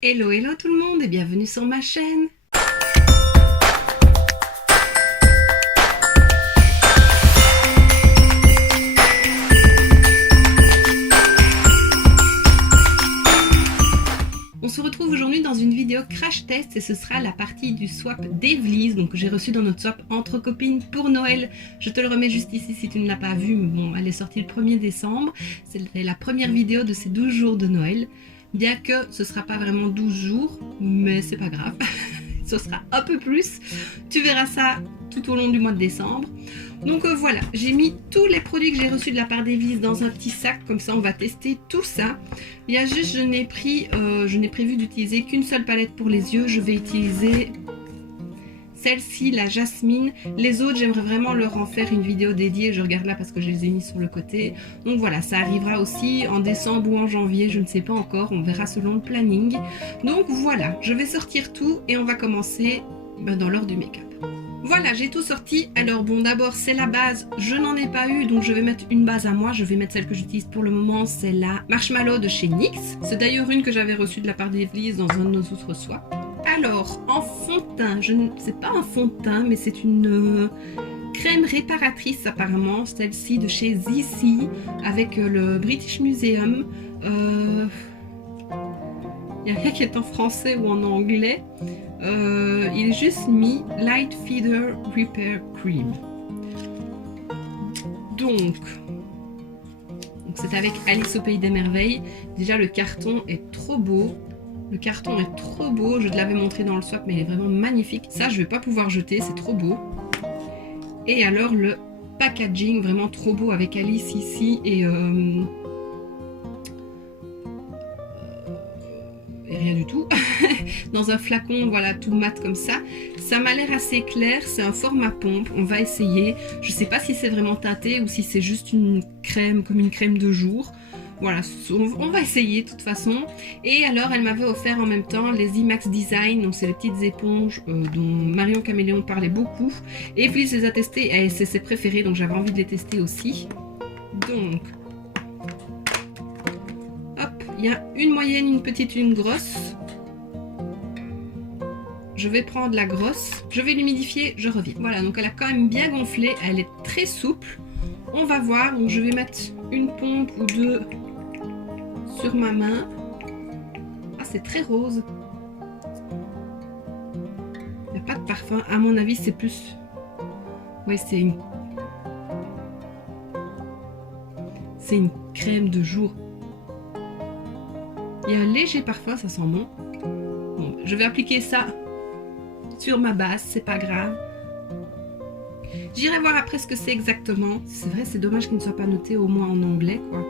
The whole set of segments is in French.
Hello hello tout le monde et bienvenue sur ma chaîne. On se retrouve aujourd'hui dans une vidéo crash test et ce sera la partie du swap d'Evely's, donc que j'ai reçu dans notre swap entre copines pour Noël. Je te le remets juste ici si tu ne l'as pas vu, mais bon, elle est sortie le 1er décembre. C'était la première vidéo de ces 12 jours de Noël. Bien que ce sera pas vraiment 12 jours, mais c'est pas grave. Ce sera un peu plus. Tu verras ça tout au long du mois de décembre. Donc voilà, j'ai mis tous les produits que j'ai reçus de la part d'Evely's dans un petit sac, comme ça on va tester tout ça. Il y a juste, je n'ai prévu d'utiliser qu'une seule palette pour les yeux. Je vais utiliser celle-ci, la Jasmine. Les autres, j'aimerais vraiment leur en faire une vidéo dédiée. Je regarde là parce que je les ai mis sur le côté. Donc voilà, ça arrivera aussi en décembre ou en janvier, je ne sais pas encore. On verra selon le planning. Donc voilà, je vais sortir tout et on va commencer dans l'ordre du make-up. Voilà, j'ai tout sorti. Alors bon, d'abord c'est la base, je n'en ai pas eu, donc je vais mettre une base à moi. Je vais mettre celle que j'utilise pour le moment, c'est la Marshmallow de chez NYX. C'est d'ailleurs une que j'avais reçue de la part d'Evely's dans un de nos autres swaps. Alors, en fond de teint, c'est pas un fond de teint, mais c'est une crème réparatrice apparemment, celle-ci de chez Zissi, avec le British Museum. Il n'y a rien qui est en français ou en anglais. Il est juste mis Light Feather Repair Cream. Donc c'est avec Alice au Pays des Merveilles. Déjà le carton est trop beau. Le carton est trop beau. Je te l'avais montré dans le swap, mais il est vraiment magnifique. Ça, je vais pas pouvoir jeter, c'est trop beau. Et alors le packaging, vraiment trop beau avec Alice ici et rien du tout. Dans un flacon, voilà, tout mat comme ça. Ça m'a l'air assez clair, c'est un format pompe, on va essayer. Je sais pas si c'est vraiment teinté ou si c'est juste une crème, comme une crème de jour. Voilà, on va essayer de toute façon. Et alors, elle m'avait offert en même temps les IMAX Design, donc c'est les petites éponges dont Marion Caméléon parlait beaucoup. Et Evely's les a testées, et c'est ses préférées, donc j'avais envie de les tester aussi. Donc, hop, il y a une moyenne, une petite, une grosse. Je vais prendre la grosse, je vais l'humidifier, je reviens. Voilà, donc elle a quand même bien gonflé, elle est très souple. On va voir, donc je vais mettre une pompe ou deux sur ma main. Ah, c'est très rose. Il n'y a pas de parfum, à mon avis c'est plus... Oui, c'est une crème de jour. Il y a un léger parfum, ça sent bon. Bon, je vais appliquer ça sur ma base, c'est pas grave. J'irai voir après ce que c'est exactement. C'est vrai, c'est dommage qu'il ne soit pas noté au moins en anglais, quoi.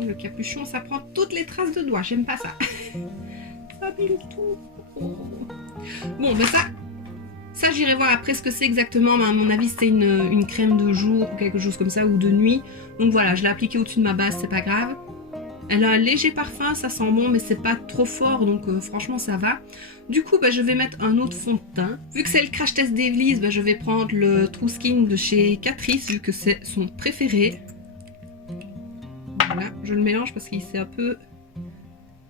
Le capuchon, ça prend toutes les traces de doigts. J'aime pas ça. Ça abîme tout. Bon, ben ça j'irai voir après ce que c'est exactement. Mais à mon avis, c'est une crème de jour ou quelque chose comme ça, ou de nuit. Donc voilà, je l'ai appliquée au-dessus de ma base, c'est pas grave. Elle a un léger parfum, ça sent bon, mais c'est pas trop fort, donc franchement ça va. Du coup, je vais mettre un autre fond de teint. Vu que c'est le crash test d'Evely's, je vais prendre le True Skin de chez Catrice, vu que c'est son préféré. Voilà, je le mélange parce qu'il s'est un peu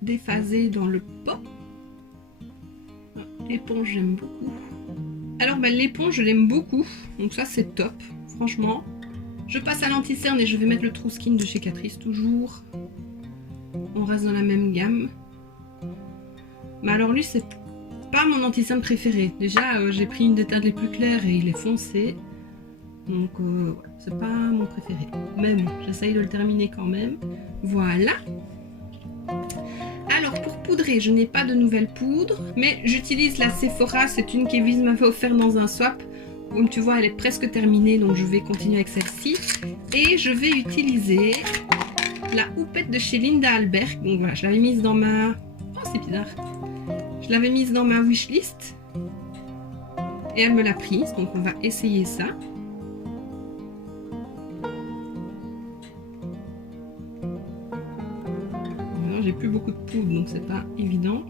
déphasé dans le pot. L'éponge, j'aime beaucoup. Alors, l'éponge, je l'aime beaucoup, donc ça c'est top, franchement. Je passe à l'anti-cerne et je vais mettre le True Skin de chez Catrice, toujours. On reste dans la même gamme. Mais alors lui, c'est pas mon anti-cerne préféré. Déjà, j'ai pris une des teintes les plus claires et il est foncé. Donc, c'est pas mon préféré. Mais bon, j'essaye de le terminer quand même. Voilà. Alors, pour poudrer, je n'ai pas de nouvelle poudre. Mais j'utilise la Sephora. C'est une qu'Evely's m'avait offert dans un swap. Comme tu vois, elle est presque terminée. Donc, je vais continuer avec celle-ci. Et je vais utiliser... la houppette de chez Linda Albert. Donc voilà, je l'avais mise dans ma... Oh, c'est bizarre. Je l'avais mise dans ma wishlist. Et elle me l'a prise. Donc on va essayer ça. J'ai plus beaucoup de poudre, donc c'est pas évident.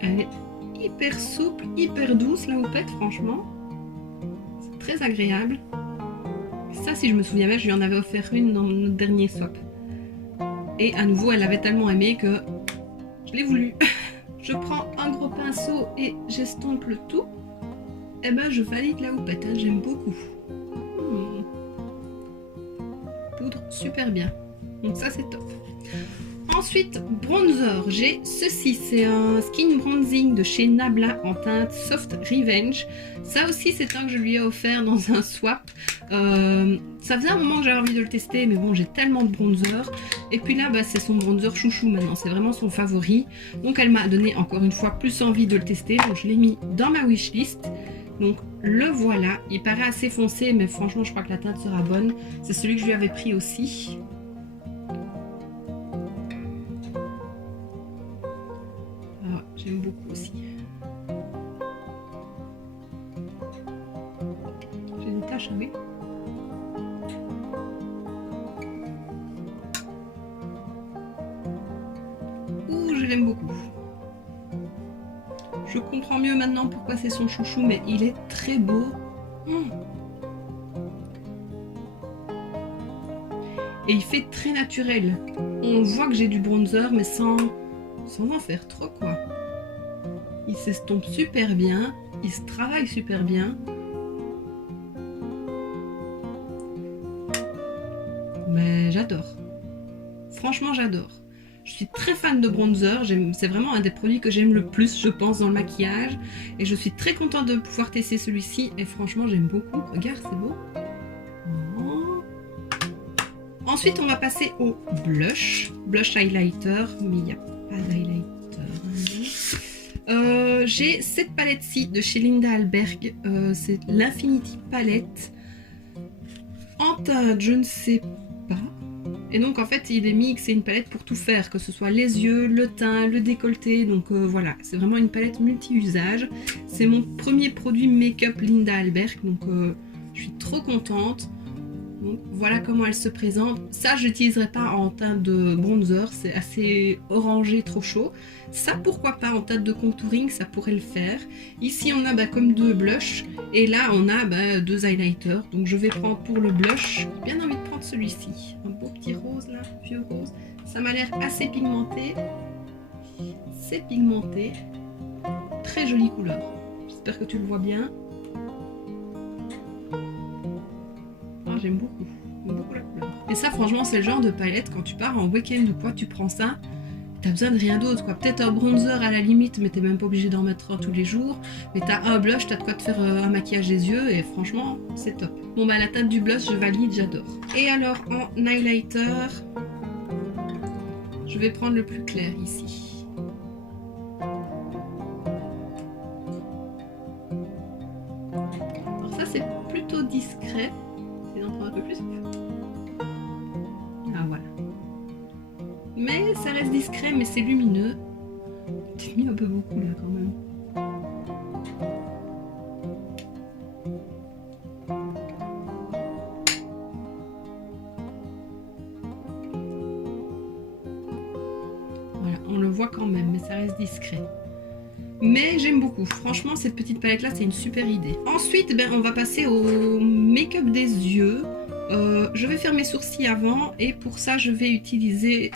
Elle est hyper souple, hyper douce la houppette, franchement. très agréable. Ça, si je me souviens bien, je lui en avais offert une dans notre dernier swap. Et à nouveau, elle avait tellement aimé que je l'ai voulu. Je prends un gros pinceau et j'estompe le tout. Et ben, je valide la houppette, hein, j'aime beaucoup. Poudre super bien. Donc ça, c'est top. Ensuite, bronzer, j'ai ceci, c'est un skin bronzing de chez Nabla en teinte Soft Revenge. Ça aussi, c'est un que je lui ai offert dans un swap. Ça faisait un moment que j'avais envie de le tester, mais bon, j'ai tellement de bronzer. Et puis là, bah, c'est son bronzer chouchou maintenant, c'est vraiment son favori. Donc elle m'a donné encore une fois plus envie de le tester, donc je l'ai mis dans ma wishlist. Donc le voilà, il paraît assez foncé, mais franchement, je crois que la teinte sera bonne. C'est celui que je lui avais pris aussi. J'aime beaucoup aussi. J'ai des taches, oui. Ouh, je l'aime beaucoup. Je comprends mieux maintenant pourquoi c'est son chouchou, mais il est très beau. Et il fait très naturel. On voit que j'ai du bronzer, mais sans en faire trop, quoi. Il s'estompe super bien, il se travaille super bien. Mais j'adore. Franchement, j'adore. Je suis très fan de bronzer. C'est vraiment un des produits que j'aime le plus, je pense, dans le maquillage. Et je suis très contente de pouvoir tester celui-ci. Et franchement, j'aime beaucoup. Regarde, c'est beau. Oh. Ensuite, on va passer au blush. Blush highlighter. Mais il n'y a pas d'highlighter. J'ai cette palette-ci de chez Linda Alberg, c'est l'Infinity Palette en teinte, je ne sais pas. Et donc en fait il est mis que c'est une palette pour tout faire, que ce soit les yeux, le teint, le décolleté. Donc voilà, c'est vraiment une palette multi-usage. C'est mon premier produit make-up Linda Alberg, donc je suis trop contente. Donc voilà comment elle se présente. Ça, je l'utiliserai pas en teinte de bronzer, c'est assez orangé, trop chaud. Ça, pourquoi pas en teinte de contouring, ça pourrait le faire. Ici, on a comme deux blushs et là, on a deux highlighters. Donc je vais prendre pour le blush. J'ai bien envie de prendre celui-ci, un beau petit rose là, vieux rose. Ça m'a l'air assez pigmenté. C'est pigmenté, très jolie couleur. J'espère que tu le vois bien. J'aime beaucoup la couleur. Et ça, franchement, c'est le genre de palette, quand tu pars en week-end ou quoi, tu prends ça, t'as besoin de rien d'autre, quoi. Peut-être un bronzer à la limite, mais t'es même pas obligé d'en mettre un tous les jours. Mais t'as un blush, t'as de quoi te faire un maquillage des yeux, et franchement, c'est top. Bon, bah, la teinte du blush, je valide, j'adore. Et alors, en highlighter, je vais prendre le plus clair ici. Alors ça, c'est plutôt discret. Un peu plus. Ah voilà. Mais ça reste discret, mais c'est lumineux. J'ai mis un peu beaucoup là quand même. Voilà, on le voit quand même, mais ça reste discret. Mais j'aime beaucoup, franchement cette petite palette là c'est une super idée. Ensuite on va passer au make-up des yeux. Je vais faire mes sourcils avant et pour ça je vais utiliser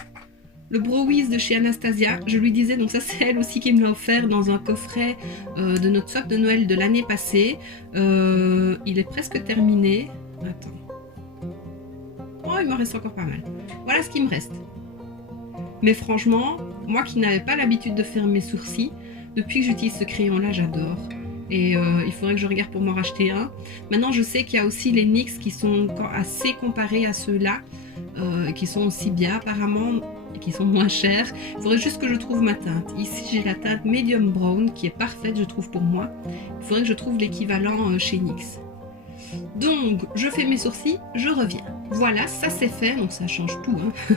le Brow Wiz de chez Anastasia. Je lui disais, donc ça c'est elle aussi qui me l'a offert dans un coffret de notre swap de Noël de l'année passée. Il est presque terminé. Attends. Oh, il me reste encore pas mal. Voilà ce qui me reste. Mais franchement, moi qui n'avais pas l'habitude de faire mes sourcils, depuis que j'utilise ce crayon là, j'adore. Et il faudrait que je regarde pour m'en racheter un. Maintenant, je sais qu'il y a aussi les NYX qui sont assez comparés à ceux-là, qui sont aussi bien apparemment, et qui sont moins chers. Il faudrait juste que je trouve ma teinte. Ici, j'ai la teinte Medium Brown qui est parfaite, je trouve, pour moi. Il faudrait que je trouve l'équivalent chez NYX. Donc, je fais mes sourcils, je reviens. Voilà, ça c'est fait, donc ça change tout. Hein.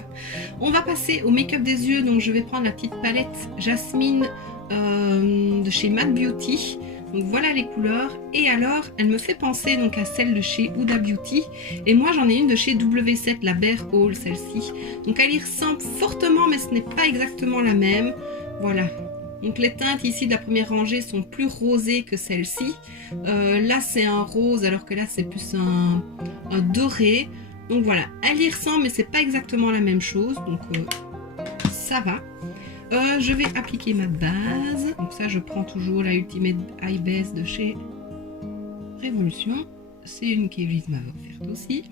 On va passer au make-up des yeux. Donc, je vais prendre la petite palette Jasmine de chez Matte Beauty. Donc voilà les couleurs. Et alors elle me fait penser donc à celle de chez Huda Beauty. Et moi j'en ai une de chez W7, la Bear Hall, celle-ci. Donc elle y ressemble fortement mais ce n'est pas exactement la même. Voilà. Donc les teintes ici de la première rangée sont plus rosées que celle-ci. Là c'est un rose alors que là c'est plus un doré. Donc voilà, elle y ressemble mais c'est pas exactement la même chose. Donc ça va. Je vais appliquer ma base. Donc ça je prends toujours la Ultimate Eye Base de chez Révolution. C'est une qu'Élise m'avait offerte aussi.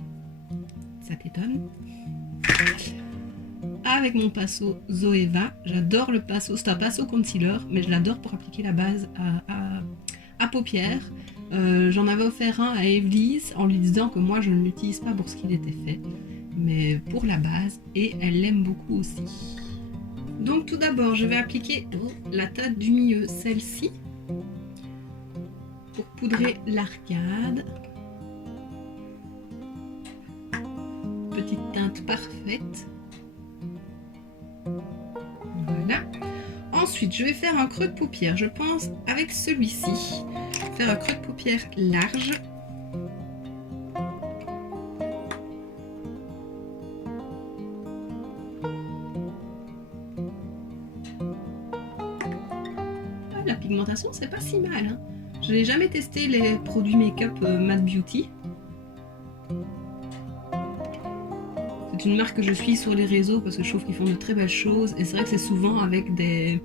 Ça t'étonne. Avec mon pinceau Zoeva, j'adore le pinceau, c'est un pinceau concealer, mais je l'adore pour appliquer la base à paupières. J'en avais offert un à Evelise en lui disant que moi je ne l'utilise pas pour ce qu'il était fait, mais pour la base, et elle l'aime beaucoup aussi. Donc tout d'abord, je vais appliquer la teinte du milieu, celle-ci, pour poudrer l'arcade. Petite teinte parfaite. Voilà. Ensuite, je vais faire un creux de paupière. Je pense avec celui-ci. Faire un creux de paupière large. Ah, la pigmentation, c'est pas si mal. Hein. Je n'ai jamais testé les produits make-up Matte Beauty. C'est une marque que je suis sur les réseaux parce que je trouve qu'ils font de très belles choses. Et c'est vrai que c'est souvent avec des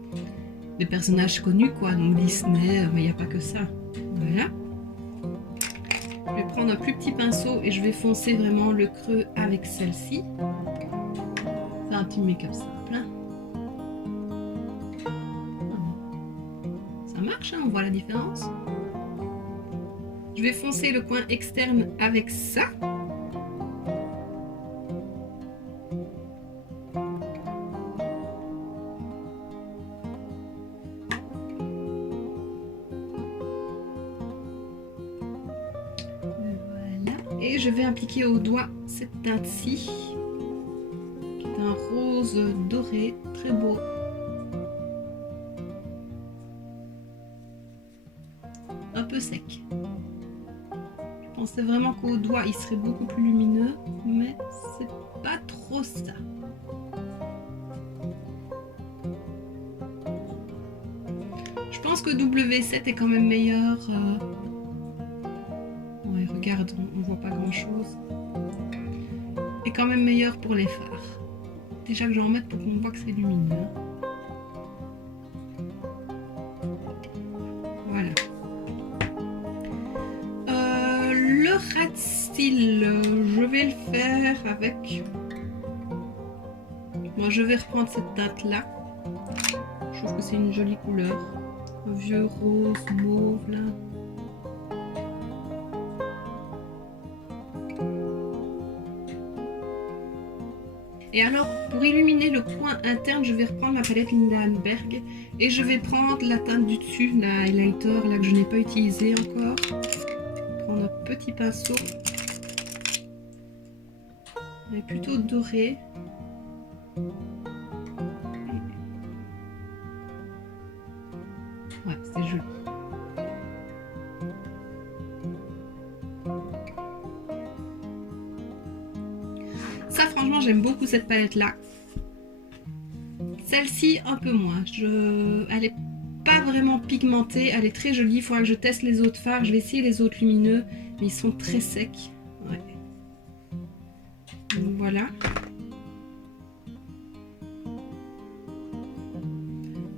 personnages connus, quoi. Donc Disney, mais il n'y a pas que ça. Voilà. Je vais prendre un plus petit pinceau et je vais foncer vraiment le creux avec celle-ci. C'est un petit make-up simple. Hein. Ça marche, hein, on voit la différence. Je vais foncer le coin externe avec ça. Et je vais appliquer au doigt cette teinte-ci, qui est un rose doré, très beau. Un peu sec. Je pensais vraiment qu'au doigt, il serait beaucoup plus lumineux, mais c'est pas trop ça. Je pense que W7 est quand même meilleur. Ouais, regarde, on voit pas grand chose. Est quand même meilleur pour les fards. Déjà que j'en mette pour qu'on voit que c'est lumineux. Voilà. Le rat style, je vais le faire avec. Moi, je vais reprendre cette teinte là. Je trouve que c'est une jolie couleur. Un vieux rose mauve là. Et alors, pour illuminer le coin interne, je vais reprendre ma palette Lindenberg et je vais prendre la teinte du dessus, la highlighter, là que je n'ai pas utilisé encore. Prendre un petit pinceau. Elle est plutôt dorée. Ouais, c'est joli. Ça, franchement, j'aime beaucoup cette palette-là. Celle-ci, un peu moins. Elle est pas vraiment pigmentée. Elle est très jolie. Il faudra que je teste les autres fards. Je vais essayer les autres lumineux. Mais ils sont très secs. Ouais. Donc, voilà.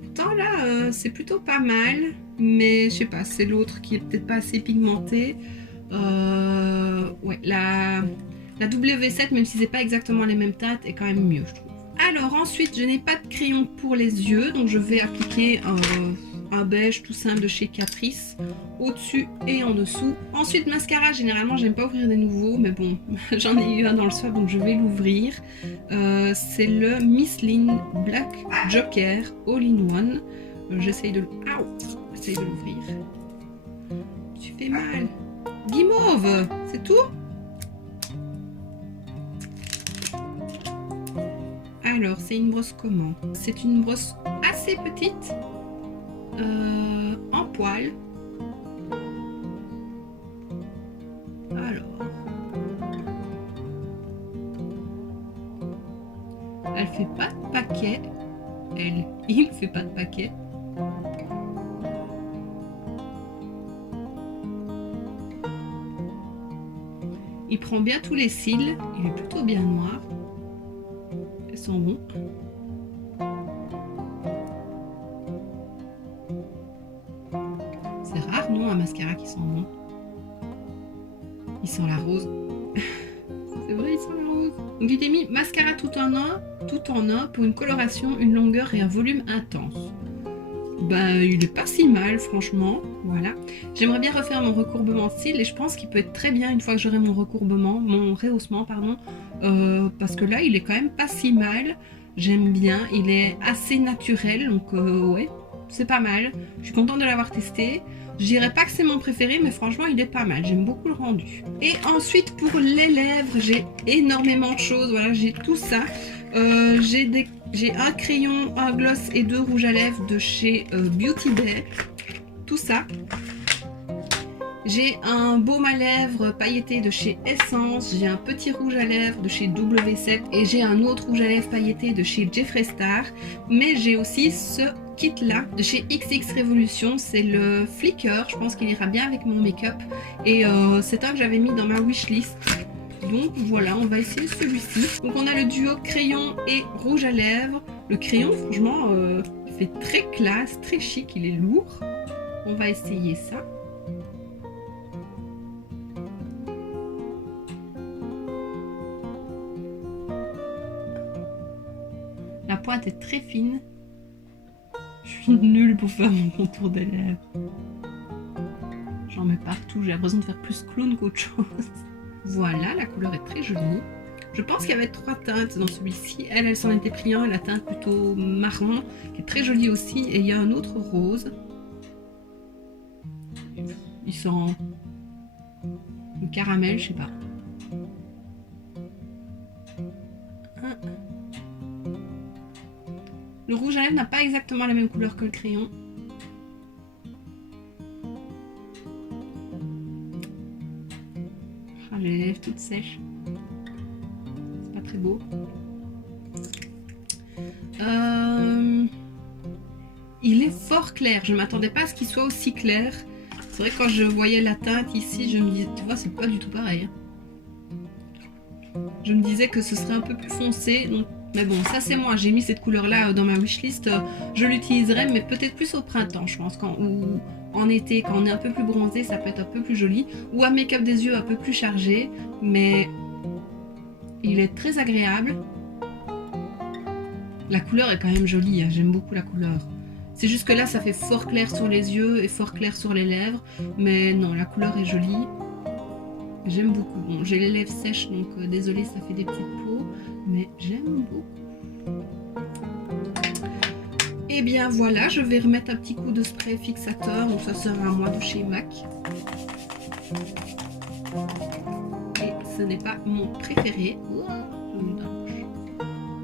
Pourtant, là, c'est plutôt pas mal. Mais je sais pas, c'est l'autre qui est peut-être pas assez pigmenté. Ouais, la W7, même si c'est pas exactement les mêmes teintes, est quand même mieux, je trouve. Alors ensuite, je n'ai pas de crayon pour les yeux, donc je vais appliquer un beige tout simple de chez Catrice au-dessus et en dessous. Ensuite, mascara, généralement, j'aime pas ouvrir des nouveaux, mais bon, j'en ai eu un dans le swap, donc je vais l'ouvrir. C'est le Miss Lynn Black Joker All-in-One. J'essaye de l'ouvrir. Tu fais mal. Guimauve, c'est tout? Alors, c'est une brosse comment? C'est une brosse assez petite, en poil. Alors, elle fait pas de paquet. Il fait pas de paquet. Il prend bien tous les cils. Il est plutôt bien noir. Ils sont bons. C'est rare, non, un mascara qui sent bon. Il sent la rose. C'est vrai, il sent la rose. Donc il est mis mascara tout en un pour une coloration, une longueur et un volume intense. Ben, il est pas si mal, franchement. Voilà. J'aimerais bien refaire mon recourbement de cils et je pense qu'il peut être très bien une fois que j'aurai mon recourbement, mon rehaussement, pardon. Parce que là, il est quand même pas si mal. J'aime bien. Il est assez naturel, donc ouais, c'est pas mal. Je suis contente de l'avoir testé. Je dirais pas que c'est mon préféré, mais franchement, il est pas mal. J'aime beaucoup le rendu. Et ensuite, pour les lèvres, j'ai énormément de choses. Voilà, j'ai tout ça. J'ai un crayon, un gloss et 2 rouges à lèvres de chez Beauty Bay. Tout ça. J'ai un baume à lèvres pailleté de chez Essence. J'ai un petit rouge à lèvres de chez W7. Et j'ai un autre rouge à lèvres pailleté de chez Jeffree Star. Mais j'ai aussi ce kit là de chez XX Revolution. C'est le Flicker. Je pense qu'il ira bien avec mon make-up. Et c'est un que j'avais mis dans ma wishlist. Donc voilà, on va essayer celui-ci. Donc on a le duo crayon et rouge à lèvres. Le crayon, franchement, il fait très classe, très chic, il est lourd. On va essayer ça. La pointe est très fine. Je suis nulle pour faire mon contour des lèvres. J'en mets partout, j'ai l'impression de faire plus clown qu'autre chose. Voilà, la couleur est très jolie. Je pense qu'il y avait 3 teintes dans celui-ci. Elle s'en était pris un, la teinte plutôt marron, qui est très jolie aussi. Et il y a un autre rose. Il sent le caramel, je sais pas. Le rouge à lèvres n'a pas exactement la même couleur que le crayon. Les lèvres toutes sèches. C'est pas très beau. Il est fort clair. Je m'attendais pas à ce qu'il soit aussi clair. C'est vrai que quand je voyais la teinte ici, je me disais, tu vois, c'est pas du tout pareil. Je me disais que ce serait un peu plus foncé. Donc, mais bon, ça c'est moi. J'ai mis cette couleur-là dans ma wishlist. Je l'utiliserai, mais peut-être plus au printemps, je pense, ou en été, quand on est un peu plus bronzé, ça peut être un peu plus joli. Ou un make-up des yeux un peu plus chargé. Mais il est très agréable. La couleur est quand même jolie. Hein. J'aime beaucoup la couleur. C'est juste que là, ça fait fort clair sur les yeux et fort clair sur les lèvres. Mais non, la couleur est jolie. J'aime beaucoup. Bon, j'ai les lèvres sèches, donc désolée, ça fait des petites peaux. Mais j'aime beaucoup. Et bien voilà, je vais remettre un petit coup de spray fixateur. Donc ça sera à moi de chez MAC. Et ce n'est pas mon préféré.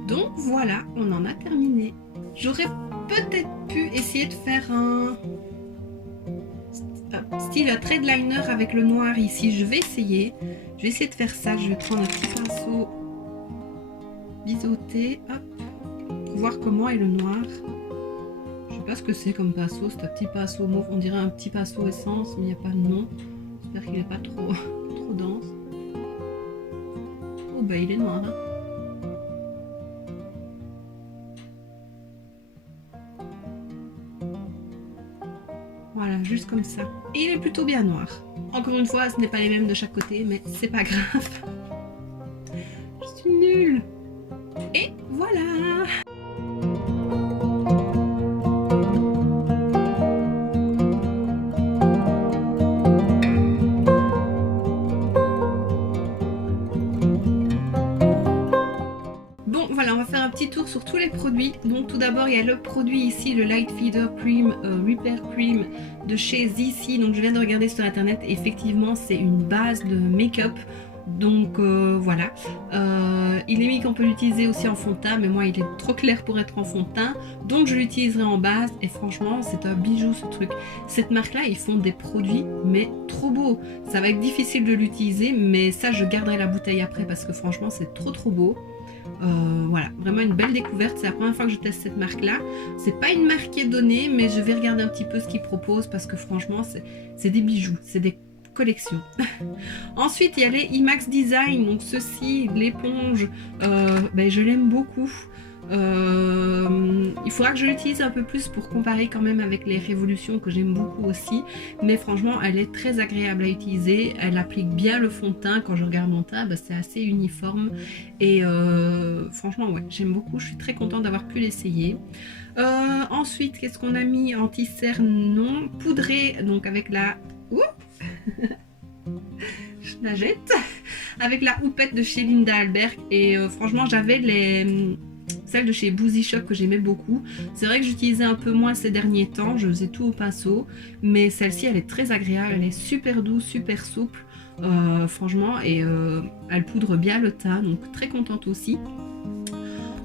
Donc voilà, on en a terminé. J'aurais peut-être pu essayer de faire un style trade liner avec le noir ici. Je vais essayer de faire ça. Je vais prendre un petit pinceau biseauté, hop, pour voir comment est le noir. Je sais pas ce que c'est comme pinceau, c'est un petit pinceau mauve, on dirait un petit pinceau essence, mais il n'y a pas de nom. J'espère qu'il n'est pas trop dense. Oh bah il est noir, hein. Voilà, juste comme ça. Et il est plutôt bien noir. Encore une fois, ce n'est pas les mêmes de chaque côté, mais c'est pas grave. Je suis nulle. Et voilà. Bon, voilà, on va faire un petit tour sur tous les produits. Donc tout d'abord, il y a le produit ici, le Light Feeder Cream Repair Cream de chez Zissi. Donc je viens de regarder sur internet, effectivement c'est une base de make-up. Donc voilà, il est mis qu'on peut l'utiliser aussi en fond de teint, mais moi il est trop clair pour être en fond de teint, donc je l'utiliserai en base. Et franchement c'est un bijou ce truc. Cette marque là, ils font des produits mais trop beaux. Ça va être difficile de l'utiliser, mais ça je garderai la bouteille après parce que franchement c'est trop beau. Voilà, vraiment une belle découverte. C'est la première fois que je teste cette marque là. C'est pas une marque qui est donnée, mais je vais regarder un petit peu ce qu'ils proposent parce que franchement c'est des bijoux, c'est des collection. Ensuite, il y a les IMAX Design, donc ceci, l'éponge, je l'aime beaucoup. Il faudra que je l'utilise un peu plus pour comparer quand même avec les Révolutions que j'aime beaucoup aussi, mais franchement elle est très agréable à utiliser, elle applique bien le fond de teint. Quand je regarde mon teint, c'est assez uniforme et franchement ouais, j'aime beaucoup, je suis très contente d'avoir pu l'essayer. Ensuite, qu'est-ce qu'on a mis? Anti-cerne, non. Poudré, donc avec la... je la jette. Avec la houppette de chez Linda Alberg. Et franchement, j'avais celle de chez Boozy Shop que j'aimais beaucoup. C'est vrai que j'utilisais un peu moins ces derniers temps, je faisais tout au pinceau. Mais celle-ci, elle est très agréable, elle est super douce, super souple. Franchement, et elle poudre bien le teint, donc très contente aussi.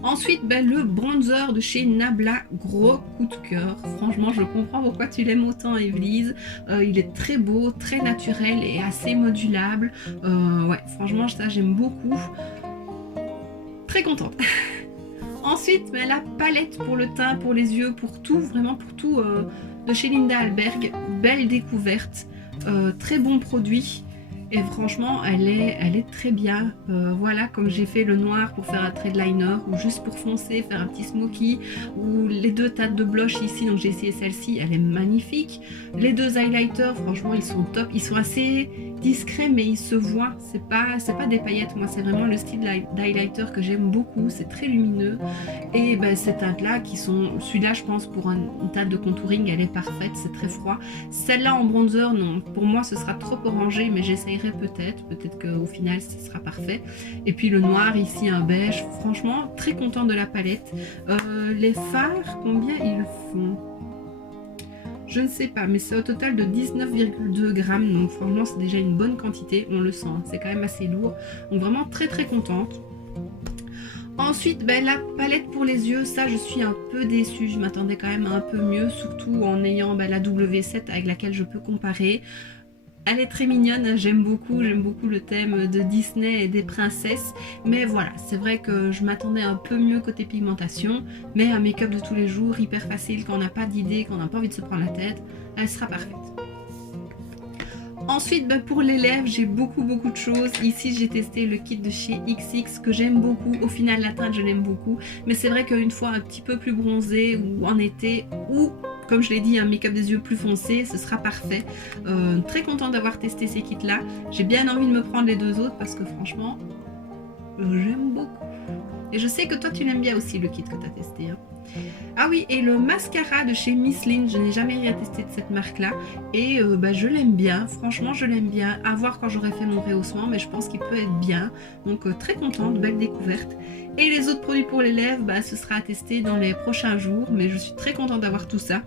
Ensuite, le bronzer de chez Nabla, gros coup de cœur. Franchement, je comprends pourquoi tu l'aimes autant, Evelyse. Il est très beau, très naturel et assez modulable. Ouais, franchement, ça j'aime beaucoup. Très contente. Ensuite, la palette pour le teint, pour les yeux, pour tout, vraiment pour tout, de chez Linda Alberg. Belle découverte, très bon produit. Et franchement, elle est très bien. Voilà, comme j'ai fait le noir pour faire un trait de liner, ou juste pour foncer, faire un petit smoky, ou les deux tas de blush ici, donc j'ai essayé celle-ci, elle est magnifique. Les deux highlighters, franchement, ils sont top. Ils sont assez discrets, mais ils se voient. C'est pas des paillettes, moi, c'est vraiment le style d'highlighter que j'aime beaucoup. C'est très lumineux. Et ces teintes-là, qui sont... Celui-là, je pense, pour une teinte de contouring, elle est parfaite, c'est très froid. Celle-là, en bronzer, non. Pour moi, ce sera trop orangé, mais j'essayerai peut-être qu'au final ce sera parfait. Et puis le noir ici, un beige. Franchement très contente de la palette. Les fards, combien ils font? Je ne sais pas, mais c'est au total de 19,2 grammes, donc franchement c'est déjà une bonne quantité, on le sent, c'est quand même assez lourd, donc vraiment très contente. Ensuite, la palette pour les yeux, ça je suis un peu déçue, je m'attendais quand même à un peu mieux, surtout en ayant la W7 avec laquelle je peux comparer. Elle est très mignonne, j'aime beaucoup le thème de Disney et des princesses, mais voilà, c'est vrai que je m'attendais un peu mieux côté pigmentation, mais un make-up de tous les jours, hyper facile, quand on n'a pas d'idée, quand on n'a pas envie de se prendre la tête, elle sera parfaite. Ensuite, pour les lèvres, j'ai beaucoup de choses. Ici, j'ai testé le kit de chez XX que j'aime beaucoup. Au final, la teinte, je l'aime beaucoup, mais c'est vrai qu'une fois un petit peu plus bronzée ou en été, ou comme je l'ai dit, un make-up des yeux plus foncé, ce sera parfait. Très contente d'avoir testé ces kits là. J'ai bien envie de me prendre les deux autres parce que franchement, j'aime beaucoup. Et je sais que toi tu l'aimes bien aussi le kit que tu as testé. Hein. Ah oui, et le mascara de chez Miss Lynn, je n'ai jamais rien testé de cette marque là. Et je l'aime bien, franchement je l'aime bien. À voir quand j'aurai fait mon rehaussement, mais je pense qu'il peut être bien. Donc très contente, belle découverte. Et les autres produits pour les lèvres, ce sera à tester dans les prochains jours. Mais je suis très contente d'avoir tout ça.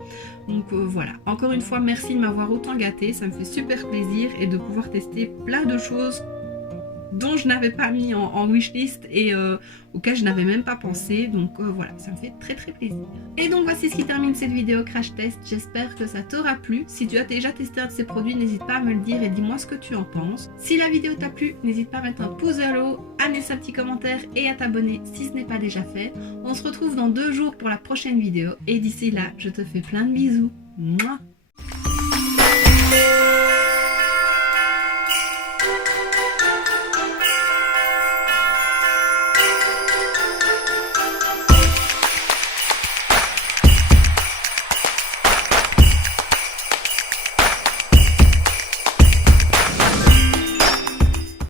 Donc voilà, encore une fois merci de m'avoir autant gâtée, ça me fait super plaisir. Et de pouvoir tester plein de choses dont je n'avais pas mis en wishlist et auquel je n'avais même pas pensé. Donc voilà, ça me fait très plaisir. Et donc voici ce qui termine cette vidéo crash test. J'espère que ça t'aura plu. Si tu as déjà testé un de ces produits, n'hésite pas à me le dire et dis-moi ce que tu en penses. Si la vidéo t'a plu, n'hésite pas à mettre un pouce vers le haut, à laisser un petit commentaire et à t'abonner si ce n'est pas déjà fait. On se retrouve dans 2 jours pour la prochaine vidéo et d'ici là, je te fais plein de bisous. Mouah.